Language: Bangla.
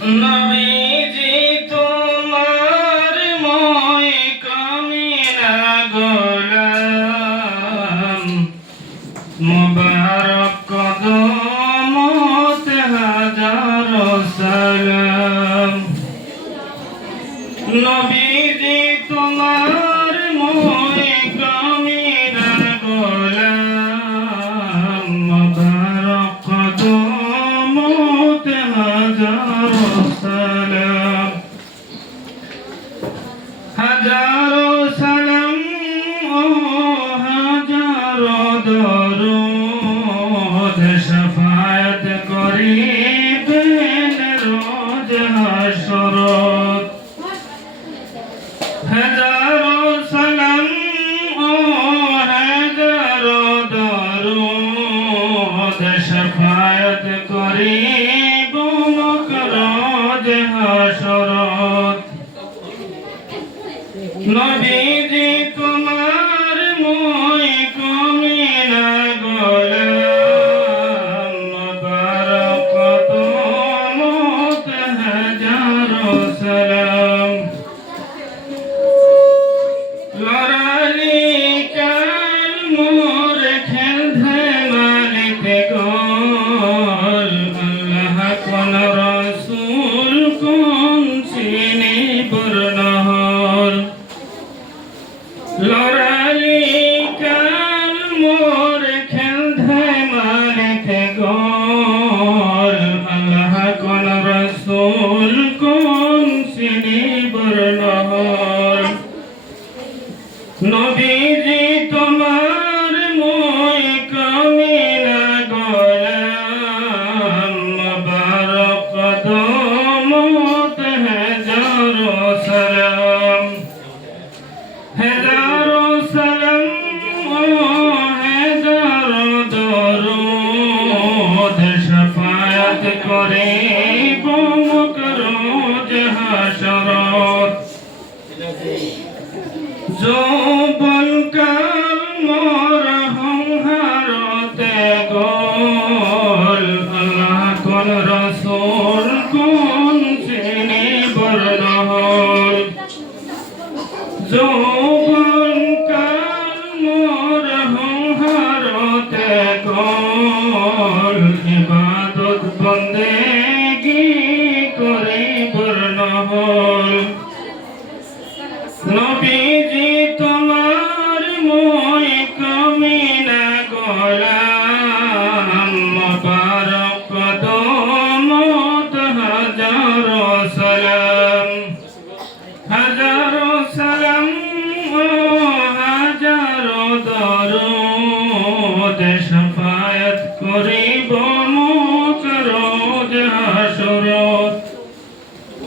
নবীজি তোমার মই কামিনা গোলাম মুবারক কদমত হাজার সালাম। নবীজি তোমার মই কামিনা গোলাম মুবারক কদমত হাজার সালাম। হাজারো সালাম ও হাজারো দরুদ শাফায়াত করিবেন রোজ হাশরত। হাজারো সালাম ও হাজারো দরুদ শাফায়াত করিব রোজ হাশরত। নবীজি তোমার মই কামিনা গোলাম মুবারক কদমত হাজার সালাম। লড়ালি কাল মোর খেল ধেমালিতে গোল আল্লাহ কোন রসুল কোন চিনি বর্ণহল। লড়ালি কাল মোর খেল ধেমালিতে গোল আল্লাহ কোন রসুল কোন চিনি বর্ণহল। নবীজি তোমার মই কামিনা গোলাম মুবারক কদমত হাজার সালাম। হাজারো সালাম ও হাজারো দরুদ শাফায়াত করিব রোজ হাশরত।